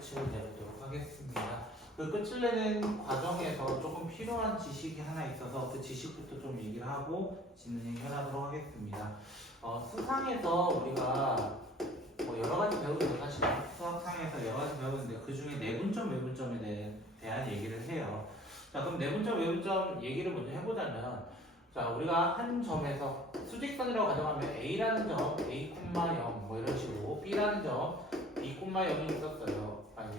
끝을 내보도록 하겠습니다. 그 끝을 내는 과정에서 조금 필요한 지식이 하나 있어서 그 지식부터 좀 얘기를 하고 진행하도록 하겠습니다. 수상에서 우리가 여러 가지 배우는데 사실 수학상에서 여러 가지 배우는데 그 중에 내분점, 외분점에 대한 얘기를 해요. 자, 그럼 내분점, 외분점 얘기를 먼저 해보자면, 자, 우리가 한 점에서 수직선이라고 가정하면 A라는 점, A, 0 뭐 이런 식으로 B라는 점, B, 0이 있었어요. 아니,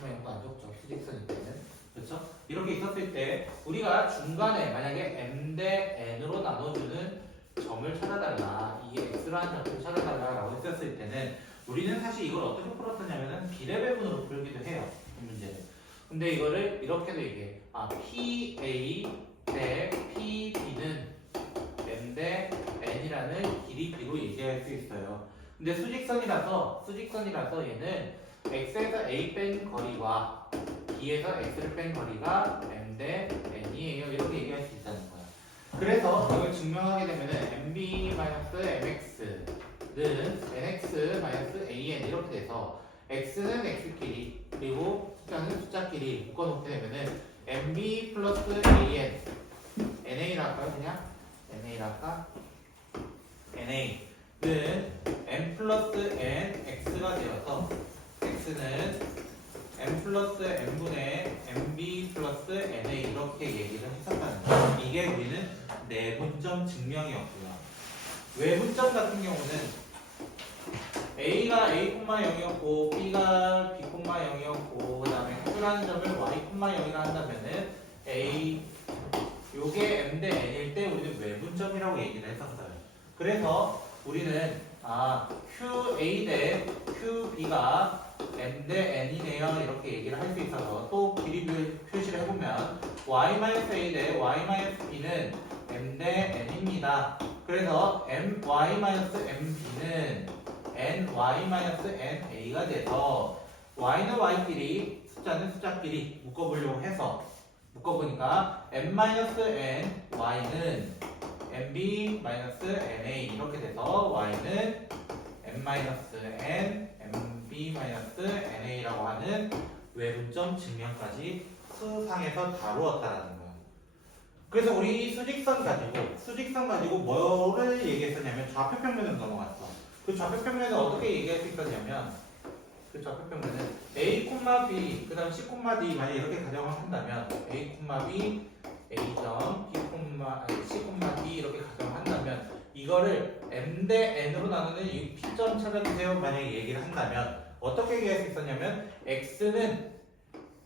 0도 안 적죠. 수직선일 때는. 그렇죠? 이렇게 있었을 때 우리가 중간에 만약에 M 대 N으로 나눠주는 점을 찾아달라, 이 X라는 점을 찾아달라라고 했었을 때는 우리는 사실 이걸 어떻게 풀었었냐면은 비례배분으로 풀기도 해요. 이 문제를. 근데 이거를 이렇게도 얘기해. PA 대 PB는 M 대 N이라는 길이 B로 얘기할 수 있어요. 근데 수직선이라서 얘는 X에서 A 뺀 거리와 B에서 X를 뺀 거리가 M 대 N이에요. 이렇게 얘기할 수 있다는 거야. 그래서 이걸 증명하게 되면은 MB-MX는 NX-AN 이렇게 돼서 X는 X끼리 그리고 숫자는 숫자끼리 묶어놓게 되면은 MB 플러스 AN NA라 할까요? 그냥? NA라 할까? NA는 M 플러스 N X가 되어서 X는 M 플러스 N분의 MB 플러스 NA 이렇게 얘기를 했었다는 거예요. 이게 우리는 내분점 증명이었고요. 외분점 같은 경우는 A가 A,0이었고 B가 B,0이었고 그 다음에 Q라는 점을 Y,0이라 한다면은 A 요게 M 대 N일 때 우리는 외분점이라고 얘기를 했었어요. 그래서 우리는 QA 대 QB가 M 대 N이네요 이렇게 얘기를 할 수 있어서 또 길이 표시를 해보면 Y-A 대 Y-B는 M 대 N입니다. 그래서 Y-MB는 NY-NA가 돼서 Y는 Y끼리 숫자는 숫자끼리 묶어보려고 해서 묶어보니까 M-N Y는 MB-NA 이렇게 돼서 Y는 M-N MB-NA라고 하는 외분점 증명까지 수상에서 다루었다라는 거예요. 그래서 우리 수직선 가지고 뭐를 얘기했었냐면 좌표평면으로 넘어갔어. 그 좌표평면은 어떻게 얘기할 수 있었냐면 그 좌표평면은 A, B, 그 다음 C, D 만약 이렇게 가정을 한다면 A, B, A점, B, C, D 이렇게 가정을 한다면 이거를 M 대 N으로 나누는 이 P점 찾아주세요 만약에 얘기를 한다면 어떻게 얘기할 수 있었냐면 X는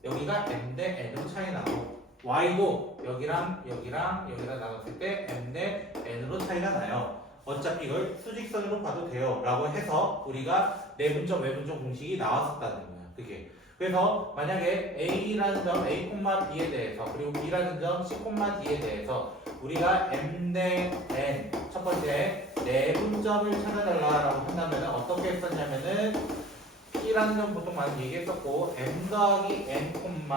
여기가 M 대 N으로 차이 나고 Y도 여기랑 나눴을 때 M 대 N으로 차이가 나요. 어차피 이걸 수직선으로 봐도 돼요 라고 해서 우리가 내분점 외분점 공식이 나왔었다는 거야. 그게 그래서 만약에 A라는 점 A, B에 대해서 그리고 B라는 점 C, D에 대해서 우리가 M 대 N 첫 번째 내분점을 찾아달라고 한다면 어떻게 했었냐면은 P라는 점 보통 많이 얘기했었고 M 더하기 N, M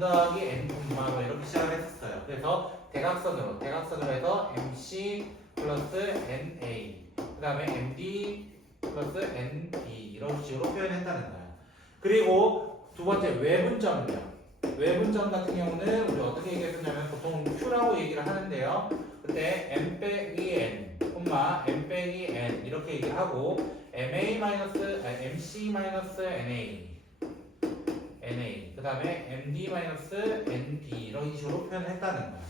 더하기 N, 뭐 이렇게 시작을 했었어요. 그래서 대각선으로 해서 MC 플러스 NA 그 다음에 MD 플러스 NB 이런 식으로 표현했다는 거예요. 그리고 두 번째 외분점은요. 외분점 같은 경우는 우리 어떻게 얘기했었냐면 보통 Q라고 얘기를 하는데요. 그때 M 빼기 N, M 빼기 N 이렇게 얘기를 하고 MC NA 그 다음에 MD NB 이런 식으로 표현했다는 거예요.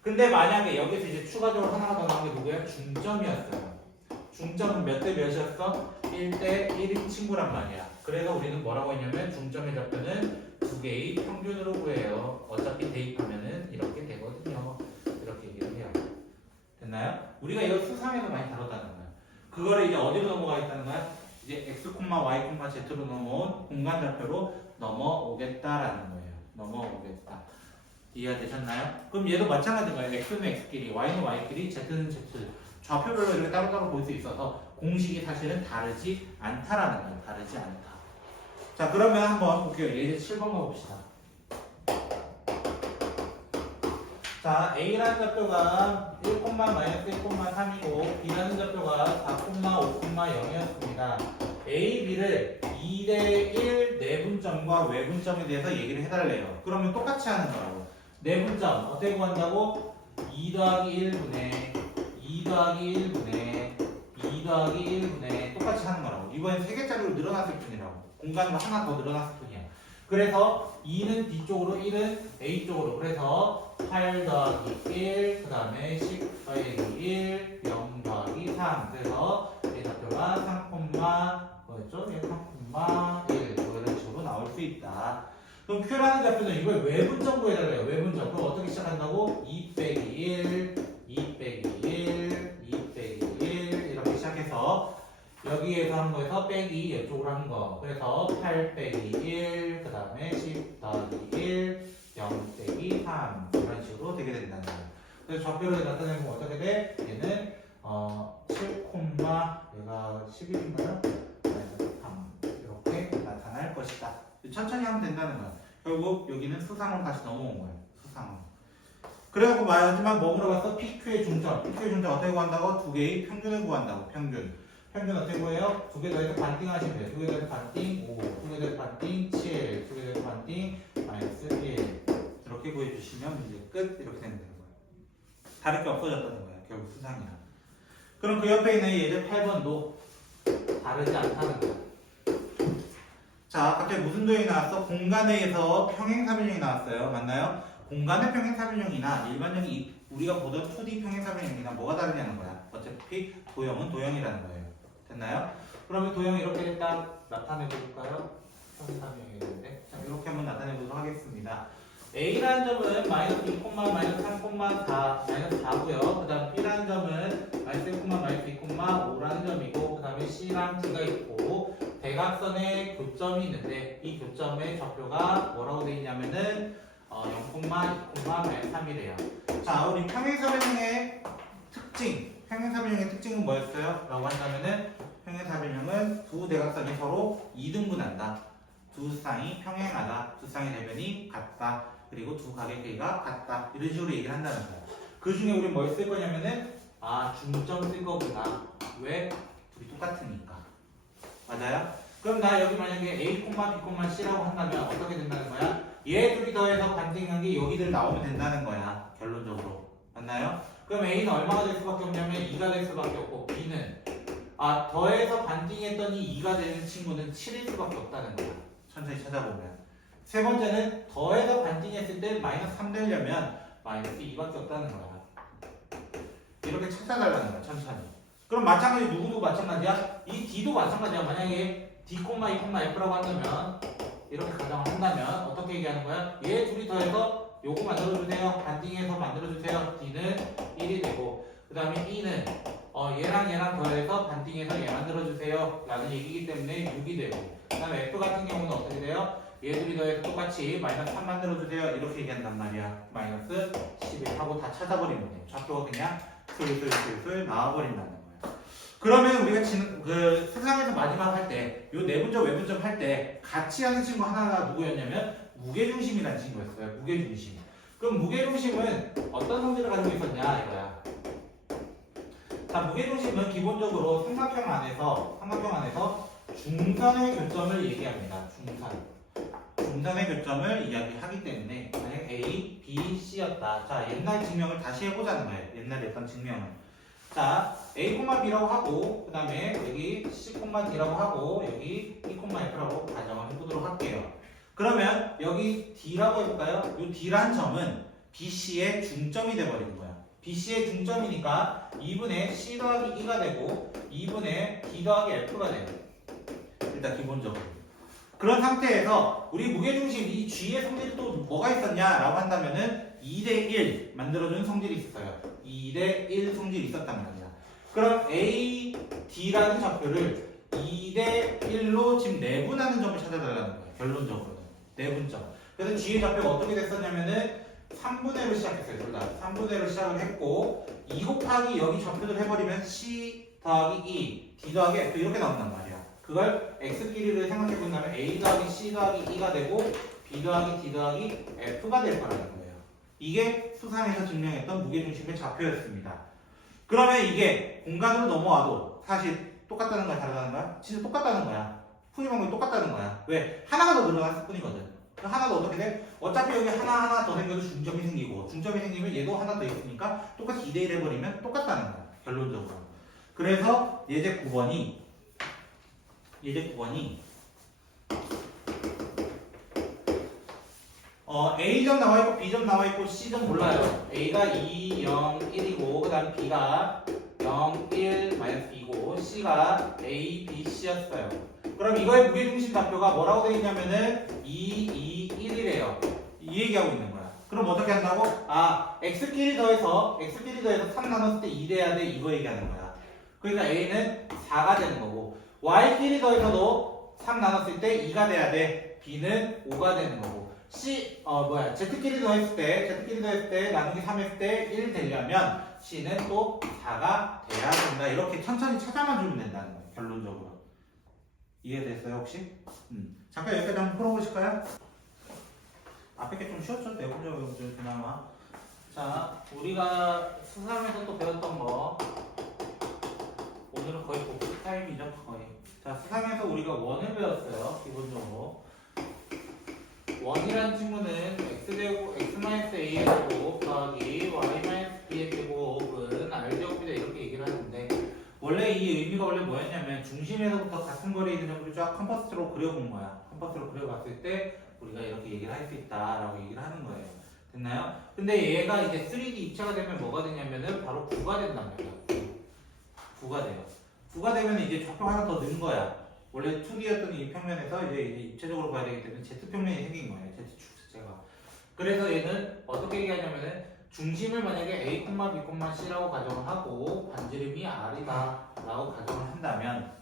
근데 만약에 여기서 이제 추가적으로 하나가 더 나온 게 누구야? 중점이었어요. 중점은 몇 대 몇이었어? 1대 1인 친구란 말이야. 그래서 우리는 뭐라고 했냐면 중점의 좌표는 두 개의 평균으로 구해요. 어차피 대입하면은 이렇게 되거든요. 이렇게 얘기를 해요. 됐나요? 우리가 이거 수상에서 많이 다뤘다는 거야. 그거를 이제 어디로 넘어가 있다는 거야? 이제 X, Y, Z로 넘어온 공간 좌표로 넘어오겠다라는 거예요. 넘어오겠다. 이해가 되셨나요? 그럼 얘도 마찬가지인 거예요. X는 X끼리, Y는 Y끼리, Z는 Z. 좌표별로 이렇게 따로따로 볼 수 있어서 공식이 사실은 다르지 않다라는 거예요. 다르지 않다. 자, 그러면 한번 볼게요. 예제 7번 가봅시다. 자, A라는 좌표가 1,-1,3이고 B라는 좌표가 4,5,0이었습니다. A, B를 2대1 내분점과 외분점에 대해서 얘기를 해달래요. 그러면 똑같이 하는 거라고. 내분점 어떻게 구한다고? 2 더하기 1분의 2 더하기 1분의 2 더하기 1분의 똑같이 하는 거라고. 이번엔 3개짜리로 늘어났을 뿐이라고. 공간으로 하나 더 늘어났을 뿐이야. 그래서 2는 B쪽으로 1은 A쪽으로. 그래서 8 더하기 1, 그 다음에 10 더하기 1, 0 더하기 3. 그래서 이 좌표가 3, 뭐였죠? 3,1 이런 식으로 나올 수 있다. 그럼 Q라는 좌표는 이걸 외분점 구해달래요. 외분점. 그럼 어떻게 시작한다고? 2 빼기 1, 2 빼기 1, 2 빼기 1 이렇게 시작해서 여기에서 한 거에서 빼기 이쪽으로 한 거. 그래서 8 빼기 1, 그 다음에 10 더하기 1, 0 빼기 3 이런 식으로 되게 된다는 거예요. 그래서 좌표를 나타내면 어떻게 돼? 얘는 7, 얘가 11인가요? 3 이렇게 나타날 것이다. 천천히 하면 된다는 거야. 결국 여기는 수상으로 다시 넘어온 거예요. 수상으로. 그래갖고 마지막 뭐 물어봤어? PQ의 중점. PQ의 중점 어떻게 구한다고? 두 개의 평균을 구한다고. 평균 어떻게 구해요? 두 개 더해서 반띵 하시면 돼요. 두 개 더해서 반띵 5, 두 개 더해서 반띵 7, 두 개 더해서 반띵 마이너스 1 이렇게 구해주시면 문제 끝. 이렇게 되는 거예요. 다를 게 없어졌다는 거예요. 결국 수상이라. 그럼 그 옆에 있는 예제 8번도 다르지 않다는 거예요. 자, 갑자기 무슨 도형이 나왔어? 공간에서 평행사변형이 나왔어요. 맞나요? 공간의 평행사변형이나 일반적인 우리가 보던 2D 평행사변형이나 뭐가 다르냐는 거야. 어차피 도형은 도형이라는 거예요. 됐나요? 그러면 도형이 이렇게 딱 나타내 볼까요? 평행사변형이었는데. 자, 이렇게 한번 나타내 보도록 하겠습니다. A라는 점은 마이너스 2, 마이너스 3, 4, 마이너스 4고요. 그 다음 B라는 점은 마이너스 1, 마이너스 2, 5라는 점이고, 그 다음에 C랑 D가 있고, 대각선에 교점이 있는데 이 교점의 좌표가 뭐라고 되어 있냐면은 0, 2, 마이너스 3이래요. 자, 우리 평행사변형의 특징은 뭐였어요? 라고 한다면은 평행사변형은 두 대각선이 서로 이등분한다. 두 쌍이 평행하다. 두 쌍의 대변이 같다. 그리고 두 각의 길이가 같다. 이런 식으로 얘기를 한다는 거예요. 그 중에 우리 뭘 쓸 거냐면은 중점 쓸 거구나. 왜? 둘이 똑같으니까. 맞아요? 그럼 나 여기 만약에 A, B, C라고 한다면 어떻게 된다는 거야? 얘 둘이 더해서 반띵한 게 여기들 나오면 된다는 거야. 결론적으로. 맞나요? 그럼 A는 얼마가 될 수밖에 없냐면 2가 될 수밖에 없고 B는 더해서 반띵했더니 2가 되는 친구는 7일 수밖에 없다는 거야. 천천히 찾아보면. 세 번째는 더해서 반띵했을 때 마이너스 3 되려면 마이너스 2밖에 없다는 거야. 이렇게 찾아달라는 거야. 천천히. 그럼 마찬가지 누구도 마찬가지야? 이 D도 마찬가지야. 만약에 D, E, F라고 한다면 이렇게 가정을 한다면 어떻게 얘기하는 거야? 얘 둘이 더해서 요거 만들어주세요. 반띵해서 만들어주세요. D는 1이 되고 그 다음에 E는 얘랑 더해서 반띵해서 얘 만들어주세요. 라는 얘기이기 때문에 6이 되고 그 다음에 F 같은 경우는 어떻게 돼요? 얘 둘이 더해서 똑같이 마이너스 3 만들어주세요. 이렇게 얘기한단 말이야. 마이너스 11 하고 다 찾아버리면 돼. 좌표가 그냥 슬슬 나와버린다는 거야. 그러면 우리가 그 세상에서 마지막 할 때, 요 내분점, 외분점 할 때 같이 하는 친구 하나가 누구였냐면 무게중심이라는 친구였어요. 무게중심. 그럼 무게중심은 어떤 성질을 가지고 있었냐 이거야. 자, 무게중심은 기본적으로 삼각형 안에서 중선의 교점을 얘기합니다. 중선의 교점을 이야기하기 때문에 만약 A, B, C였다. 자, 옛날 증명을 다시 해보자는 거예요. 옛날에 했던 증명을. 자, A, B라고 하고 그 다음에 여기 C, D라고 하고 여기 E, F라고 가정을 해보도록 할게요. 그러면 여기 D라고 해볼까요? 이 D란 점은 BC의 중점이 돼버리는 거야. BC의 중점이니까 2분의 C 더하기 E가 되고 2분의 D 더하기 F가 돼요. 일단 기본적으로. 그런 상태에서 우리 무게중심 이 G의 성질이 또 뭐가 있었냐라고 한다면은 2대1 만들어준 성질이 있었어요. 2대1 성질이 있었단 말이야. 그럼 A, D라는 좌표를 2대1로 지금 내분하는 점을 찾아달라는 거예요. 결론적으로는. 내분점. 그래서 G의 좌표가 어떻게 됐었냐면은 3분의 1로 시작했어요. 둘 다. 3분의 1로 시작을 했고 2 곱하기 여기 좌표를 해버리면 C 더하기 E, D 더하기 F 이렇게 나온단 말이야. 그걸 X 길이를 생각해 본다면 A 더하기 C 더하기 E가 되고 B 더하기 D 더하기 F가 될 거라는 거예요. 이게 수상에서 증명했던 무게중심의 좌표였습니다. 그러면 이게 공간으로 넘어와도 사실 똑같다는 거야, 다르다는 거야? 진짜 똑같다는 거야. 풀이 방법이 똑같다는 거야. 왜? 하나가 더 늘어났을 뿐이거든. 하나 더 어떻게 돼? 어차피 여기 하나 더 생겨도 중점이 생기고 중점이 생기면 얘도 하나 더 있으니까 똑같이 2대1 해버리면 똑같다는 거야. 결론적으로. 그래서 예제 9번이 A점 나와있고 B점 나와있고 C점 몰라요. A가 2, 0, 1이고 그 다음 B가 0, 1, 마이너스 2고 C가 A, B, C였어요. 그럼 이거의 무게중심 좌표가 뭐라고 되어 있냐면은 2, 2, 1이래요. 이 얘기하고 있는 거야. 그럼 어떻게 한다고? X끼리 더해서 3 나눴을 때 2 돼야 돼. 이거 얘기하는 거야. 그러니까 A는 4가 되는 거고 Y끼리 더해서도 3 나눴을 때 2가 돼야 돼. B는 5가 되는 거고 Z끼리 더했을 때 나누기 3 했을 때 1 되려면 C는 또 4가 돼야 된다. 이렇게 천천히 찾아만 주면 된다는 거예요. 결론적으로. 이해됐어요 혹시? 잠깐 여기까지 한번 풀어보실까요? 앞에 게 좀 쉬웠죠? 내분적으로 그나마. 자, 우리가 수상에서 또 배웠던 거 오늘은 거의 복습 타임이죠 거의. 자, 수상에서 우리가 원을 배웠어요 기본적으로. 원이라는 친구는 x제곱, x-a의 제곱 더하기 y-b의 제곱은 r제곱이다 이렇게 얘기를 하는데 원래 이 의미가 원래 뭐였냐면 중심에서부터 같은 거리에 있는 점을 쫙 컴퍼스로 그려본 거야. 컴퍼스로 그려봤을 때 우리가 이렇게 얘기를 할 수 있다라고 얘기를 하는 거예요. 됐나요? 근데 얘가 이제 3D 입체가 되면 뭐가 되냐면은 바로 9가 된단 말이야. 9가 돼요. 9가 되면 이제 좌표 하나 더 는 거야. 원래 2D였던 이 평면에서 이제 입체적으로 봐야 되기 때문에 Z평면이 생긴 거예요. Z축 자체가. 그래서 얘는 어떻게 얘기하냐면은 중심을 만약에 A, B, C라고 가정을 하고 반지름이 R이다 라고 가정을 한다면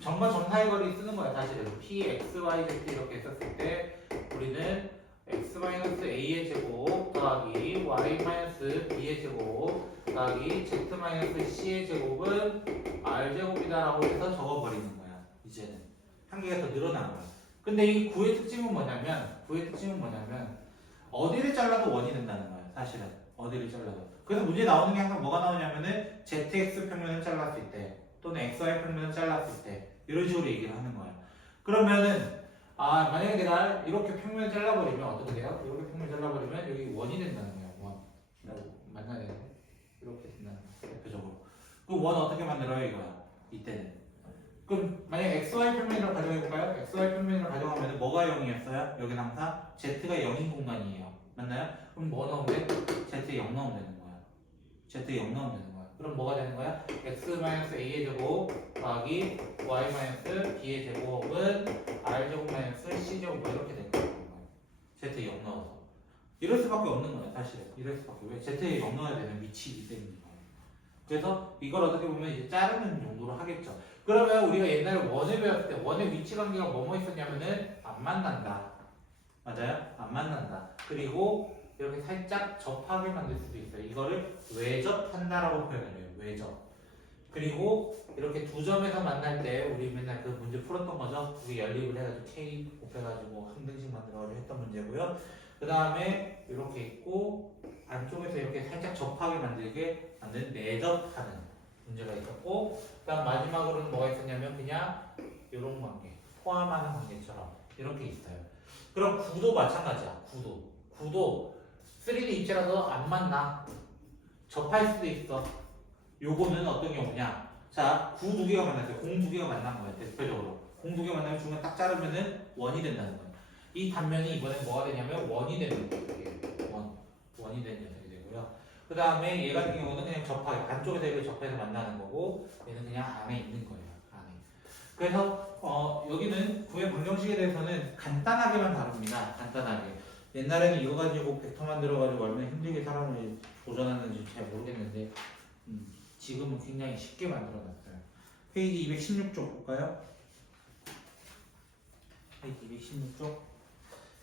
점과 점 사이 거리 쓰는 거야. 사실은 P, X, Y, Z 이렇게 썼을 때 우리는 X-A의 제곱 더하기 Y-B의 제곱 더하기 Z-C의 제곱은 R제곱이다 라고 해서 적어버리는 거야. 이제는 한 개가 더 늘어난 거야. 근데 이 9의 특징은 뭐냐면 어디를 잘라도 원이 된다는 거야. 사실은 어디를 잘라도. 그래서 문제 나오는 게 항상 뭐가 나오냐면은 ZX 평면을 잘랐을 때 또는 XY 평면을 잘랐을 때 이런 식으로 얘기를 하는 거야. 그러면은 만약에 내가 이렇게 평면을 잘라버리면 어떻게 돼요? 이렇게 평면을 잘라버리면 여기 원이 된다는 거야. 원이라고 만나야 되는데 이렇게 된다는 거야. 대표적으로. 그 원 어떻게 만들어요 이거야. 이때는. 그럼 만약에 XY 평면으로 가정해볼까요? XY 평면으로 가정하면 뭐가 0이었어요? 여기는 항상 Z가 0인 공간이에요. 맞나요? 그럼 뭐 넣으면 돼? Z에 0 넣으면 되는 거야. Z에 0 넣으면 되는 거야. 그럼 뭐가 되는 거야? X-A의 제곱 더하기 Y-B의 제곱은 R제곱 C제곱 뭐 이렇게 되는 거야. Z에 0 넣어서. 이럴 수밖에 없는 거야 사실은. 이럴 수밖에. 왜? Z에 0 넣어야 되는 위치이기 때문인 거야. 그래서 이걸 어떻게 보면 이제 자르는 용도로 하겠죠. 그러면 우리가 옛날에 원을 배웠을 때 원의 위치 관계가 뭐뭐 있었냐면은 안 만난다. 맞아요? 안 만난다. 그리고 이렇게 살짝 접하게 만들 수도 있어요. 이거를 외접한다라고 표현해요. 외접. 그리고 이렇게 두 점에서 만날 때 우리 맨날 그 문제 풀었던 거죠. 그게 연립을 해가지고 K 곱해가지고 한 등씩 만들어가지고 했던 문제고요. 그 다음에 이렇게 있고 안쪽에서 이렇게 살짝 접하게 만들게 만든 내접하는 문제가 있었고, 그 다음 마지막으로는 뭐가 있었냐면 그냥 이런 관계, 포함하는 관계처럼 이렇게 있어요. 그럼 구도 마찬가지야. 구도 3D 입체라서 안 만나. 접할 수도 있어. 요거는 어떤 경우냐? 자, 구 두 개가 만났어요. 공 두 개가 만난 거예요. 대표적으로. 공 두 개 만나면 중간 딱 자르면은 원이 된다는 거예요. 이 단면이 이번엔 뭐가 되냐면 원이 되는 거예요. 원이 되는 녀석이 되고요. 그 다음에 얘 같은 경우는 그냥 접하게, 안쪽에서 이걸 접해서 만나는 거고, 얘는 그냥 안에 있는 거예요. 안에. 그래서 여기는 구의 방정식에 대해서는 간단하게만 다룹니다. 간단하게. 옛날에는 이거 가지고 벡터 만들어가지고 얼마나 힘들게 사람을 조전하는지 잘 모르겠는데 지금은 굉장히 쉽게 만들어놨어요. 페이지 216쪽 볼까요? 페이지 216쪽.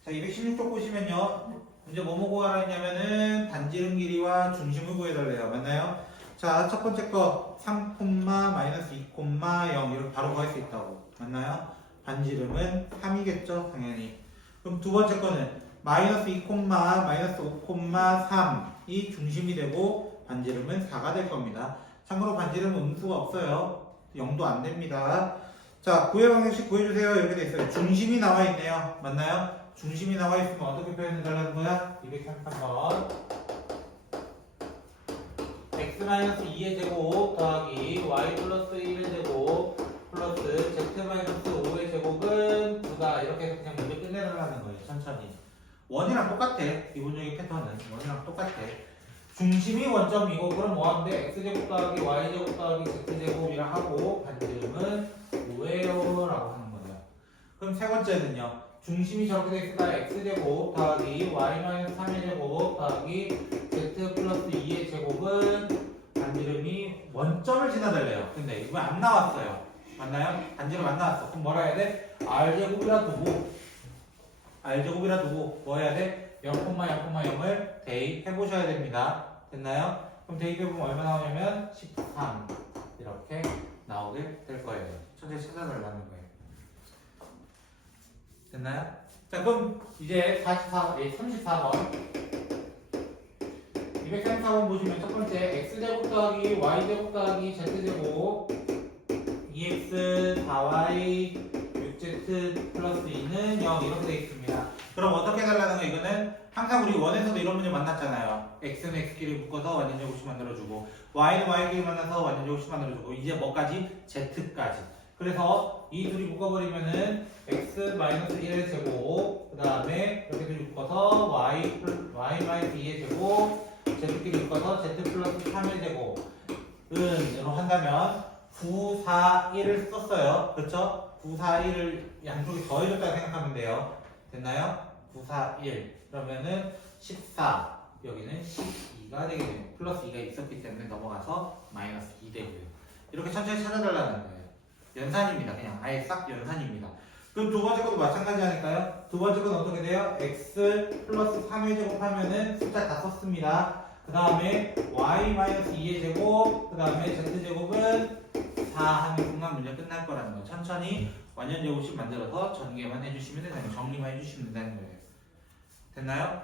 자, 216쪽 보시면요. 문제 뭐뭐 구하라 했냐면은 반지름 길이와 중심을 구해달래요. 맞나요? 자, 첫 번째 거 3, 마이너스 2, 0 이렇게 바로 구할 수 있다고. 맞나요? 반지름은 3이겠죠? 당연히. 그럼 두 번째 거는 마이너스 2, 마이너스 5,3이 중심이 되고 반지름은 4가 될 겁니다. 참고로 반지름은 음수가 없어요. 0도 안 됩니다. 자, 구의 방정식 구해주세요. 이렇게 돼 있어요. 중심이 나와 있네요. 맞나요? 중심이 나와 있으면 어떻게 표현해 달라는 거야? 233번. x-2의 제곱 더하기 y 플러스 1의 제곱 플러스 z-5의 제곱은 9다. 이렇게 해서 그냥 문제 끝내달라는 거예요. 천천히. 원이랑 똑같아. 기본적인 패턴은 원이랑 똑같아. 중심이 원점이고 그럼 뭐하는데 x제곱 더하기 y제곱 더하기 z제곱이라 하고 반지름은 5예요 라고 하는 거예요. 그럼 세 번째는요. 중심이 저렇게 돼 있으니까 x제곱 더하기 y-3의 제곱 더하기 z 플러스 2의 제곱은 반지름이 원점을 지나달래요. 근데 이거 안 나왔어요. 맞나요? 반지름 안 나왔어. 그럼 뭐라 해야 돼? r제곱이라 두고 뭐 해야 돼? 0,0,0을 대입해 보셔야 됩니다. 됐나요? 그럼 대입해 보면 얼마 나오냐면 13 이렇게 나오게 될 거예요. 천천히 찾아달라는 거예요. 됐나요? 자, 그럼 이제 34번 234번 보시면 첫 번째 x제곱 더하기 y제곱 더하기 z제곱 2x 4y 6z 플러스 2는 0 이렇게 되어 있습니다. 그럼 어떻게 달라는 거 이거는 항상 우리 원에서도 이런 문제 만났잖아요. x는 x끼리 묶어서 완전 제곱식 만들어주고 y는 y끼리 만나서 완전 제곱식 만들어주고 이제 뭐까지? z까지. 그래서 이 둘이 묶어버리면은 x-1의 제곱 그 다음에 이렇게 둘이 묶어서 y-2의 제곱 z끼리 묶어서 z 플러스 3의 제곱은 한다면 9, 4, 1을 썼어요. 그렇죠? 9, 4, 1을 양쪽에 더해줬다고 생각하면 돼요. 됐나요? 9, 4, 1 그러면은 14 여기는 12가 되게 돼요. 플러스 2가 있었기 때문에 넘어가서 마이너스 2 되고요. 이렇게 천천히 찾아달라는 거예요. 연산입니다. 그냥 아예 싹 연산입니다. 그럼 두 번째 것도 마찬가지 하니까요. 두 번째 건 어떻게 돼요? x 플러스 3의 제곱하면은 숫자 다 썼습니다. 그 다음에 y-2의 제곱 그 다음에 z제곱은 4 하는 순간 문제 끝날 거라는 거. 천천히 완전 제곱식 만들어서 전개만 해주시면 된다는 정리만 해주시면 된다는 거예요. 됐나요?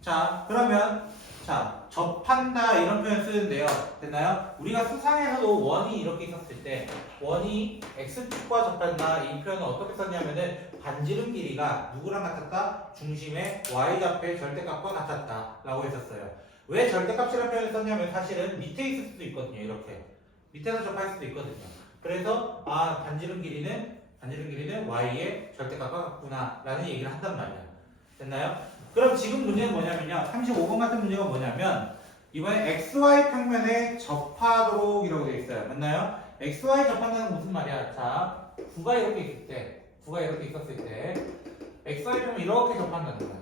자, 그러면 자 접한다 이런 표현 쓰는데요. 됐나요? 우리가 수상에서도 원이 이렇게 있었을 때 원이 x축과 접한다 이 표현은 어떻게 썼냐면은 반지름 길이가 누구랑 같았다? 중심의 y좌표의 절대값과 같았다 라고 했었어요. 왜 절대값이라는 표현을 썼냐면 사실은 밑에 있을 수도 있거든요. 이렇게 밑에서 접할 수도 있거든요. 그래서 반지름 길이는 y의 절대값과 같구나 라는 얘기를 한단 말이야. 됐나요? 그럼 지금 문제는 뭐냐면요. 35번 같은 문제가 뭐냐면 이번에 xy 평면에 접하도록 이라고 되어 있어요. 맞나요? xy 접한다는 무슨 말이야? 자, 9가 이렇게 있었을 때 xy 평면 이렇게 접한다는 거야.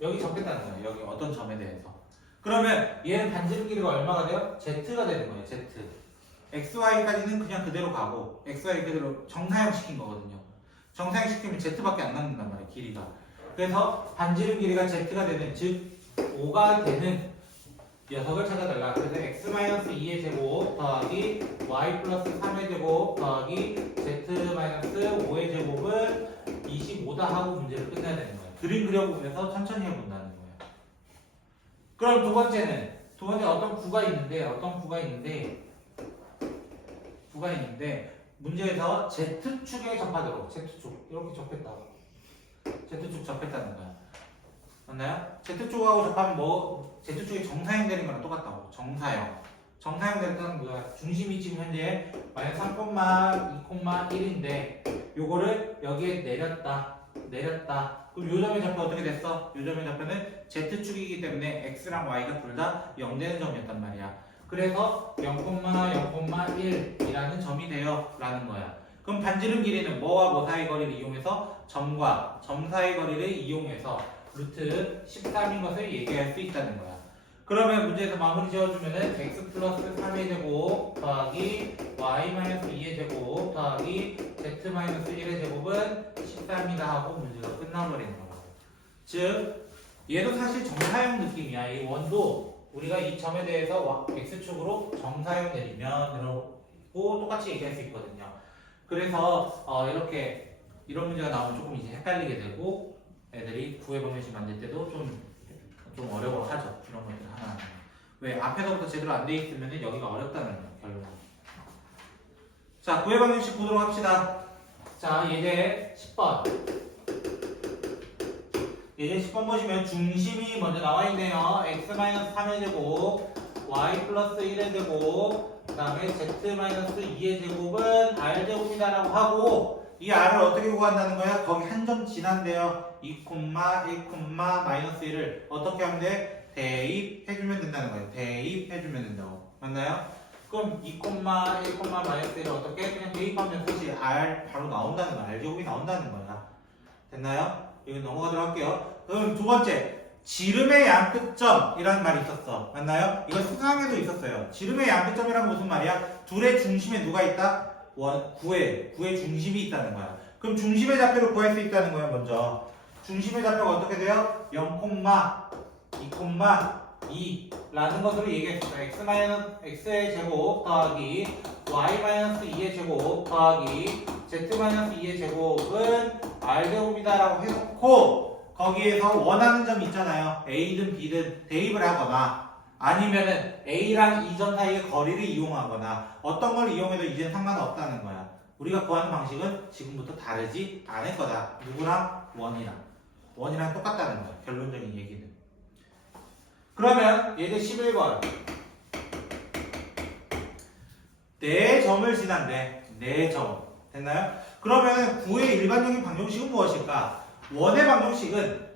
여기 접겠다는 거예요. 여기 어떤 점에 대해서. 그러면 얘는 반지름 길이가 얼마가 돼요? z가 되는 거예요. z. xy까지는 그냥 그대로 가고 xy 그대로 정사형 시킨 거거든요. 정사형 시키면 z밖에 안 남는단 말이에요. 길이가. 그래서 반지름 길이가 z가 되는 즉 5가 되는 녀석을 찾아달라. 그래서 x-2의 제곱 더하기 y 플러스 3의 제곱 더하기 z-5의 제곱은 25다 하고 문제를 끝내야 되는 거예요. 그림 그려보면서 천천히 해본다는 거예요. 그럼 두 번째 어떤 구가 있는데 문제에서 z축에 접하도록 z축 이렇게 접했다고 z축 접했다는 거야. 맞나요? z축하고 접하면 뭐 z축이 정사형 되는 거랑 똑같다고. 정사형 되는 건 뭐야? 중심이 지금 현재 마이너스 3,2,1인데 요거를 여기에 내렸다. 그럼 요 점의 좌표 어떻게 됐어? 요 점의 좌표는 z축이기 때문에 x랑 y가 둘 다 0 되는 점이었단 말이야. 그래서 0,0,1이라는 점이 돼요 라는 거야. 그럼 반지름 길이는 뭐와 뭐 사이 거리를 이용해서 점과 점 사이 거리를 이용해서 루트 13인 것을 얘기할 수 있다는 거야. 그러면 문제에서 마무리 지어주면은 x 플러스 3의 제곱 더하기 y-2의 제곱 더하기 z-1의 제곱은 13이다 하고 문제가 끝나버리는 거야. 즉 얘도 사실 정사형 느낌이야. 이 원도 우리가 이 점에 대해서 x축으로 정사형 내리면 이러고 똑같이 얘기할 수 있거든요. 그래서 이렇게 이런 문제가 나오면 조금 이제 헷갈리게 되고 애들이 구의 방정식 만들 때도 좀 어려워하죠. 이런 것들 하나. 왜 앞에서부터 제대로 안 돼 있으면 여기가 어렵다는 거예요. 결론. 자. 자, 구의 방정식 보도록 합시다. 자, 예제 10번. 예제 10번 보시면 중심이 먼저 나와 있네요. x-3의 제곱, y 플러스 1의 제곱, 그 다음에 z-2의 제곱은 r제곱이다라고 하고, 이 r을 어떻게 구한다는 거야? 거기 한 점 지난데요. 2, 1, 마이너스 1을 어떻게 하면 돼? 대입해주면 된다는 거예요. 대입해주면 된다고. 맞나요? 그럼 2, 1, 마이너스 1을 어떻게? 그냥 대입하면 사실 r 바로 나온다는 거야. r제곱이 나온다는 거야. 됐나요? 이거 넘어가도록 할게요. 그럼 두 번째, 지름의 양끝점이라는 말이 있었어. 맞나요? 이거 수상에도 있었어요. 지름의 양끝점이란 무슨 말이야? 둘의 중심에 누가 있다? 구의 중심이 있다는 거야. 그럼 중심의 좌표를 구할 수 있다는 거야. 먼저 중심의 좌표가 어떻게 돼요? 0, 2, 2라는 것으로 얘기했어요. x의 제곱 더하기 y-2의 제곱 더하기 z-2의 제곱은 r제곱이다라고 해놓고 거기에서 원하는 점이 있잖아요. a든 b든 대입을 하거나 아니면은 a랑 이 점 사이의 거리를 이용하거나 어떤 걸 이용해도 이제는 상관없다는 거야. 우리가 구하는 방식은 지금부터 다르지 않을 거다. 누구랑? 원이랑 똑같다는 거야. 결론적인 얘기는. 그러면 예제 11번. 네 점을 지난대. 네 점. 됐나요? 그러면 9의 일반적인 방정식은 무엇일까? 원의 방정식은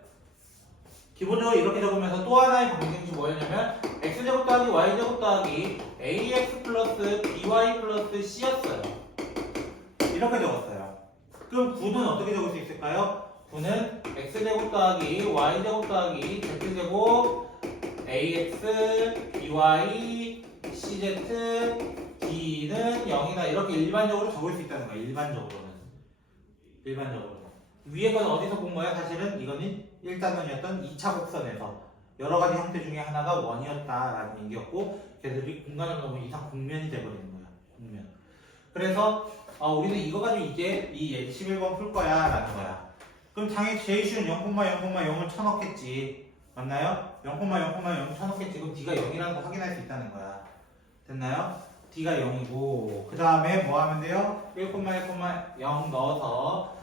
기본적으로 이렇게 적으면서 또 하나의 방정식이 뭐였냐면 x제곱 더하기 y제곱 더하기 ax 플러스 by 플러스 c였어요. 이렇게 적었어요. 그럼 9는 어떻게 적을 수 있을까요? 9는 x제곱 더하기 y제곱 더하기 z제곱 ax by cz d는 0이다. 이렇게 일반적으로 적을 수 있다는 거야. 일반적으로는. 위에 건 어디서 본 거야? 사실은 이거는 1단원이었던 2차 곡선에서 여러 가지 형태 중에 하나가 원이었다라는 얘기였고 걔들이 공간을 넘으면 이상 곡면이 돼버리는 거야. 곡면. 그래서 우리는 이거 가지고 이제 이 예제 11번 풀 거야 라는 거야. 그럼 당연히 제일 쉬운 0,0,0을 쳐넣겠지. 맞나요? 0,0,0 쳐넣겠지. 그럼 D가 0이라는 거 확인할 수 있다는 거야. 됐나요? D가 0이고 그 다음에 뭐 하면 돼요? 1,1,0 넣어서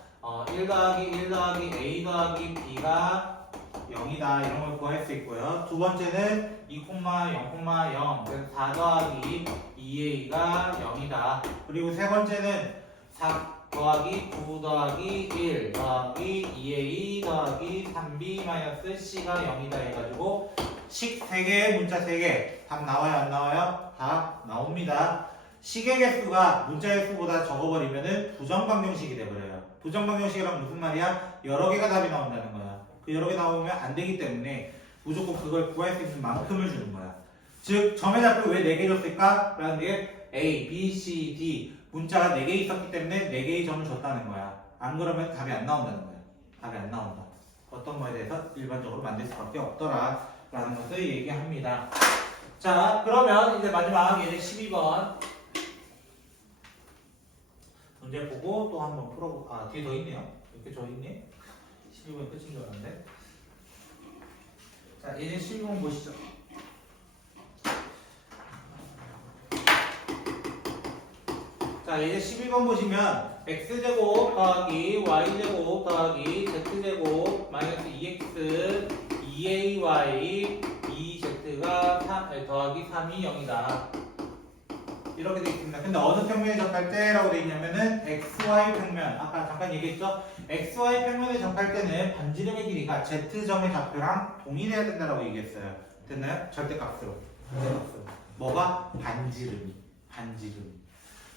1 더하기 A 더하기 B가 0이다 이런 걸 구할 수 있고요. 두 번째는 2,0,0 그래서 4 더하기 2A가 0이다. 그리고 세 번째는 4 더하기 9 더하기 1 더하기 2A 더하기 3B 마이너스 C가 0이다 해가지고 식 3개, 문자 3개 답 나와요 안 나와요? 답 나옵니다. 식의 개수가 문자의 수보다 적어버리면은 부정방정식이 돼버려요. 부정방정식이란 무슨 말이야? 여러 개가 답이 나온다는 거야. 그 여러 개 나오면 안 되기 때문에 무조건 그걸 구할 수 있는 만큼을 주는 거야. 즉 점의 좌표 왜 4개 줬을까? 라는 게 A, B, C, D 문자가 4개 있었기 때문에 4개의 점을 줬다는 거야. 안 그러면 답이 안 나온다는 거야. 답이 안 나온다. 어떤 거에 대해서 일반적으로 만들 수밖에 없더라 라는 것을 얘기합니다. 자, 그러면 이제 마지막 예제 12번 문제 보고 또 한번 풀어보고 뒤에 더 있네요. 이렇게 더 있네. 12번 끝인 줄 알았는데. 자, 예제 12번 보시죠. 자, 예제 12번 보시면 x제곱 더하기 y제곱 더하기 z제곱 마이너스 2x 2ay 2z가 더하기 3이 0이다. 이렇게 되어 있습니다. 근데 어느 평면에 접할 때라고 되어 있냐면은 xy 평면. 아까 잠깐 얘기했죠? xy 평면에 접할 때는 반지름의 길이가 z점의 좌표랑 동일해야 된다고 얘기했어요. 됐나요? 절대값으로. 뭐가? 반지름이.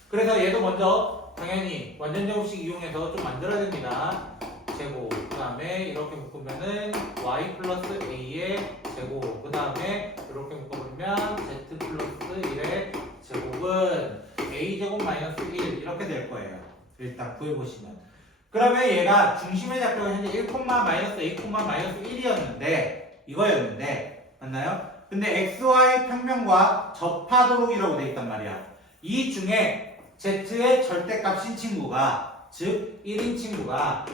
그래서 얘도 먼저 당연히 완전제곱식 이용해서 좀 만들어야 됩니다. 제곱. 그 다음에 이렇게 묶으면은 y 플러스 a의 제곱. 그 다음에 이렇게 묶어보면 z 플러스 1의 제곱은 a제곱 마이너스 1 이렇게 될 거예요. 일단 구해보시면. 그러면 얘가 중심의 좌표가 현재 1, 마이너스 a, 마이너스 1이었는데 이거였는데 맞나요? 근데 xy 평면과 접하도록이라고 돼 있단 말이야. 이 중에 z의 절대값인 친구가 즉 1인 친구가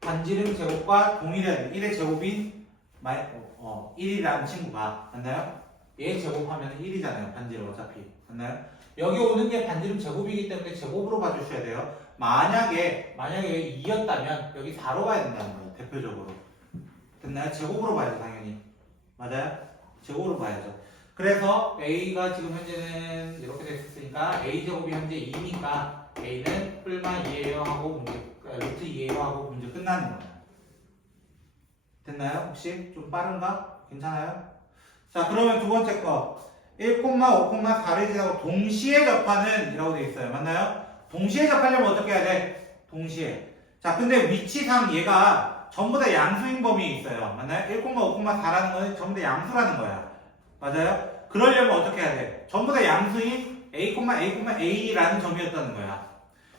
반지름 제곱과 동일해야 돼. 1의 제곱인 1이라는 친구가 맞나요? 얘 제곱하면 1이잖아요. 반지름 어차피 맞나요? 여기 오는 게 반지름 제곱이기 때문에 제곱으로 봐주셔야 돼요. 만약에 여기 2였다면 여기 4로 가야 된다는 거예요. 대표적으로. 됐나요? 제곱으로 봐야죠, 당연히. 맞아요? 제곱으로 봐야죠. 그래서 A가 지금 현재는 이렇게 됐었으니까 A제곱이 현재 2니까 A는 뿔마 2예요 하고 루트 2예요 하고 문제 끝나는 거예요. 됐나요? 혹시 좀 빠른가? 괜찮아요? 자, 그러면 두 번째 거 1,5,4를 지나고 동시에 접하는 이라고 되어 있어요. 맞나요? 동시에 접하려면 어떻게 해야 돼? 동시에. 자, 근데 위치상 얘가 전부 다 양수인 범위에 있어요. 맞나요? 1,5,4라는 거는 전부 다 양수라는 거야. 맞아요? 그러려면 어떻게 해야 돼? 전부 다 양수인 A,A,A라는 점이었다는 거야.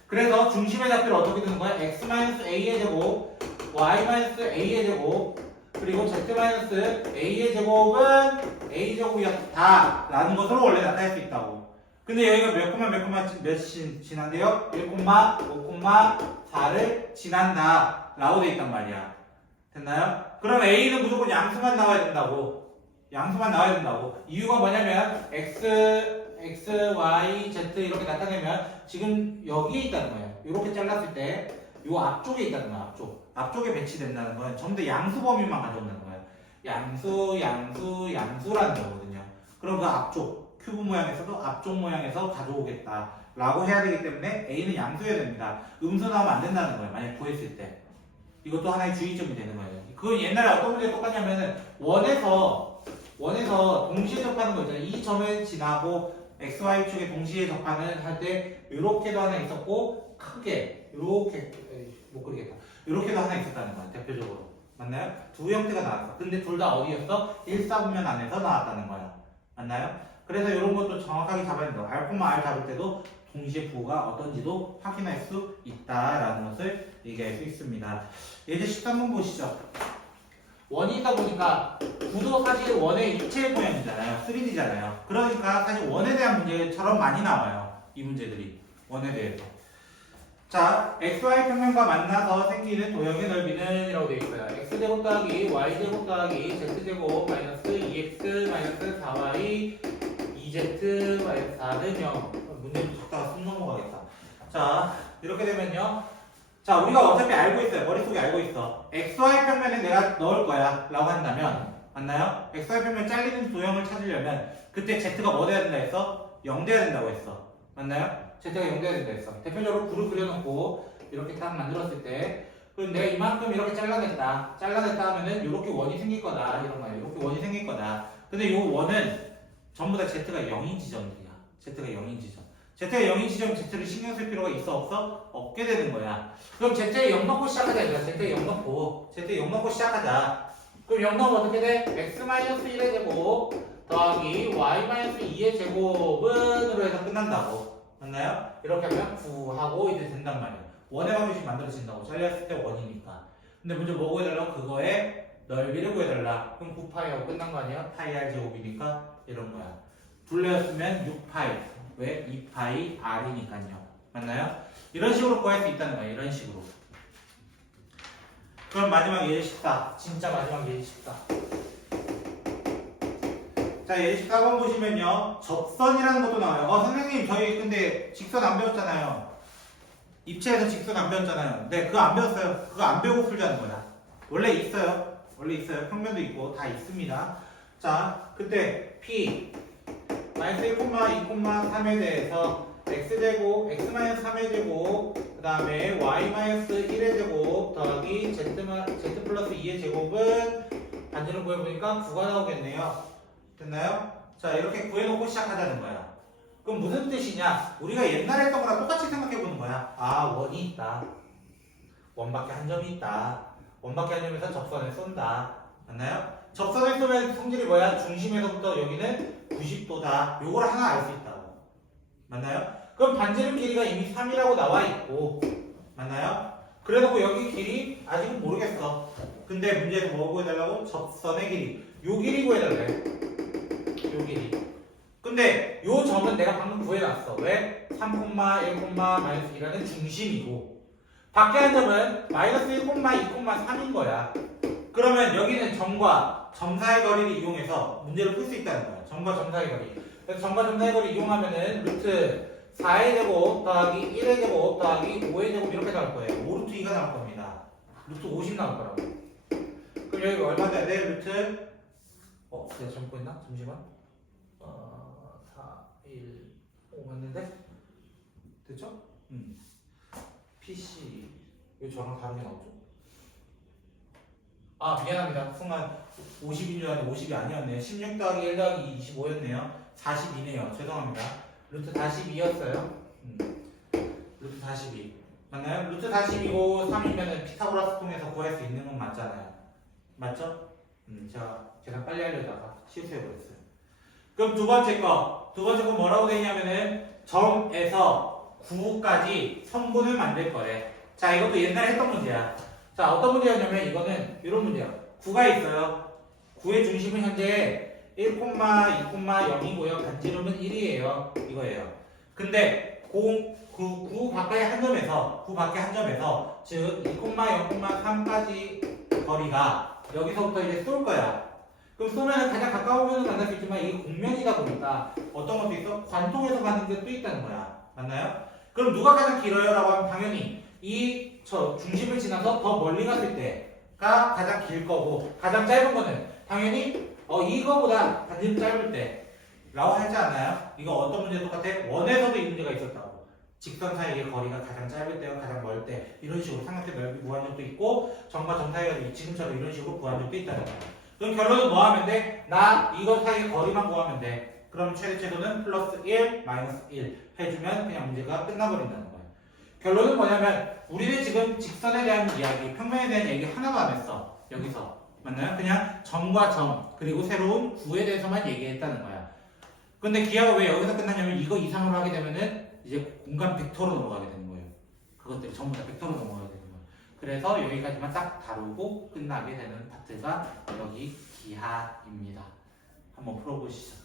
그래서 중심의 좌표를 어떻게 되는 거야? x-a의 제곱, y-a의 제곱, 그리고 z-a의 제곱은 a제곱이었다 라는 것으로 원래 나타낼 수 있다고. 근데 여기가 몇 지난대요? 1,5,4를 지난다 라고 돼 있단 말이야. 됐나요? 그럼 a는 무조건 양수만 나와야 된다고. 양수만 나와야 된다고. 이유가 뭐냐면 x, y, z 이렇게 나타내면 지금 여기에 있다는 거예요. 이렇게 잘랐을 때 요 앞쪽에 있다는 거야. 앞쪽에 배치된다는 건 전부 다 양수 범위만 가져온다는 거예요. 양수라는 거거든요. 그럼 그 앞쪽 큐브 모양에서도 앞쪽 모양에서 가져오겠다 라고 해야 되기 때문에 A는 양수여야 됩니다. 음수 나오면 안 된다는 거예요. 만약 구했을 때. 이것도 하나의 주의점이 되는 거예요. 그건 옛날에 어떤 문제에 똑같냐면은 원에서 동시에 접하는 거 있잖아요. 이 점을 지나고 XY축에 동시에 접하는 할 때 이렇게도 하나 있었고 크게 이렇게 못 그리겠다. 이렇게도 하나 있었다는 거야. 대표적으로. 맞나요? 두 형태가 나왔어. 근데 둘 다 어디였어? 1사분면 안에서 나왔다는 거야. 맞나요? 그래서 이런 것도 정확하게 잡아야 된다. R, R 잡을 때도 동시에 부호가 어떤지도 확인할 수 있다라는 것을 얘기할 수 있습니다. 예제 13번 보시죠. 원이 있다 보니까 구도 사실 원의 입체 모양이잖아요. 3D잖아요. 그러니까 사실 원에 대한 문제처럼 많이 나와요. 이 문제들이. 원에 대해서. 자, XY 평면과 만나서 생기는 도형의 넓이는 이라고 되어 있어요. X제곱 더하기 Y제곱 더하기 Z제곱 마이너스 2X 마이너스 4Y 2Z 마이너스 4는 0. 문제 좀 적다가 숨 넘어가겠다. 자, 이렇게 되면요. 자, 우리가 어차피 알고 있어요. 머릿속에 알고 있어. XY 평면에 내가 넣을 거야. 라고 한다면, 맞나요? XY 평면 잘리는 도형을 찾으려면, 그때 Z가 뭐 돼야 된다 했어? 0 돼야 된다고 했어. 맞나요? Z가 0 돼야 된다 했어. 대표적으로 불을 그려놓고, 이렇게 딱 만들었을 때, 그럼 내가 이만큼 이렇게 잘라냈다. 하면은, 이렇게 원이 생길 거다. 이런 말이에요. 이렇게 원이 생길 거다. 근데 이 원은 전부 다 Z가 0인 지점들이야. Z가 0인 지점. Z가 0인 지점 Z를 신경 쓸 필요가 있어 없어? 없게 되는 거야. 그럼 Z에 0 넣고 시작하자. Z에 0 넣고 시작하자. 그럼 0 넣으면 어떻게 돼? x-1의 제곱 더하기 y-2의 제곱은으로 해서 끝난다고. 맞나요? 이렇게 하면 9하고 이제 된단 말이에요. 원의 방정식 만들어진다고. 잘렸을 때 원이니까. 근데 먼저 뭐 구해달라고? 그거의 넓이를 구해달라. 그럼 9파이하고 끝난 거 아니야? 파이 r 제곱이니까 이런 거야. 둘레였으면 6파이. 왜? 2파이 r이니까요. 맞나요? 이런 식으로 구할 수 있다는 거예요. 이런 식으로. 그럼 마지막 예제 14. 진짜 마지막 예제 14. 자, 예제 14번 보시면요. 접선이라는 것도 나와요. 선생님, 저희 근데 직선 안 배웠잖아요. 입체에서 직선 안 배웠잖아요. 네, 그거 안 배웠어요. 그거 안 배우고 풀자는 거야. 원래 있어요. 평면도 있고 다 있습니다. 자, 그때 P 마이너스 1,2,3에 대해서 x제곱, x-3의 제곱, 그 다음에 y-1의 제곱 더하기 z 플러스 2의 제곱은 반지름 구해보니까 9가 나오겠네요. 됐나요? 자, 이렇게 구해놓고 시작하자는 거야. 그럼 무슨 뜻이냐? 우리가 옛날에 했던 거랑 똑같이 생각해보는 거야. 아, 원이 있다. 원밖에 한 점이 있다. 원밖에 한 점에서 접선을 쏜다. 맞나요? 접선을 쏘면 성질이 뭐야? 중심에서부터 여기는 90도다. 요걸 하나 알 수 있다고. 맞나요? 그럼 반지름 길이가 이미 3이라고 나와 있고, 맞나요? 그래놓고 여기 길이 아직은 모르겠어. 근데 문제에서 뭐 구해달라고? 접선의 길이. 요 길이 구해달래. 요 길이. 근데 요 점은 내가 방금 구해놨어. 왜? 3,1,-2라는 중심이고, 밖에 한 점은 마이너스 1,2,3인 거야. 그러면 여기는 점과 점 사이의 거리를 이용해서 문제를 풀 수 있다는 거야. 점과 점 사이의 거리. 그래서 점과 점사의 거리 이용하면은 루트 4의 제곱 더하기 1의 제곱 더하기 5의 제곱 이렇게 나올 거예요. 5루트 2가 나올 겁니다. 루트 50 나올 거라고. 그럼 여기 얼마 돼야 돼? 루트 내가 잘못 보였나? 잠시만. 4, 1, 5 맞는데? 됐죠? PC 왜 저랑 다르게 나오죠? 아 미안합니다. 순간 50인 줄 알았는데 50이 아니었네요. 16 더하기 1 더하기 25였네요. 42네요. 죄송합니다. 루트 42였어요. 루트 42 맞나요? 루트 42고 3이면은 피타고라스 통해서 구할 수 있는 건 맞잖아요. 맞죠? 제가 계산 빨리 하려다가 실수해버렸어요. 그럼 두 번째 거 뭐라고 되냐면은 점에서 9까지 성분을 만들 거래. 자 이것도 옛날에 했던 문제야. 자 어떤 문제였냐면 이거는 이런 문제야. 9가 있어요. 9의 중심은 현재 1, 2,0이고요. 반지름은 1이에요. 이거예요. 근데 9 밖의 한 점에서 즉 2,0,3까지 거리가 여기서부터 이제 쏠 거야. 그럼 쏘면 가장 가까운 면은 만날 수 있지만 이게 공면이다 보니까 어떤 것도 있어? 관통해서 가는 게 또 있다는 거야. 맞나요? 그럼 누가 가장 길어요? 라고 하면 당연히 저 중심을 지나서 더 멀리 갔을 때가 가장 길 거고 가장 짧은 거는 당연히 이거보다 반지름 짧을 때 라고 하지 않나요? 이거 어떤 문제 똑같아? 원에서도 이 문제가 있었다고. 직선 사이의 거리가 가장 짧을 때와 가장 멀 때 이런 식으로 삼각형 넓이 구한 적도 있고 점과 점 사이가 지금처럼 이런 식으로 구한 적도 있다는 거야. 그럼 결론은 뭐 하면 돼? 나 이거 사이의 거리만 구하면 돼. 그럼 최대체도는 플러스 1, 마이너스 1 해주면 그냥 문제가 끝나버린다는 거야. 결론은 뭐냐면 우리는 지금 직선에 대한 이야기, 평면에 대한 얘기 하나도 안 했어. 여기서. 맞나요? 그냥 점과 점 그리고 새로운 구에 대해서만 얘기했다는 거야. 근데 기하가 왜 여기서 끝나냐면 이거 이상으로 하게 되면은 이제 공간 벡터로 넘어가게 되는 거예요. 그것들이 전부 다 벡터로 넘어가게 되는 거예요. 그래서 여기까지만 딱 다루고 끝나게 되는 파트가 여기 기하입니다. 한번 풀어보시죠.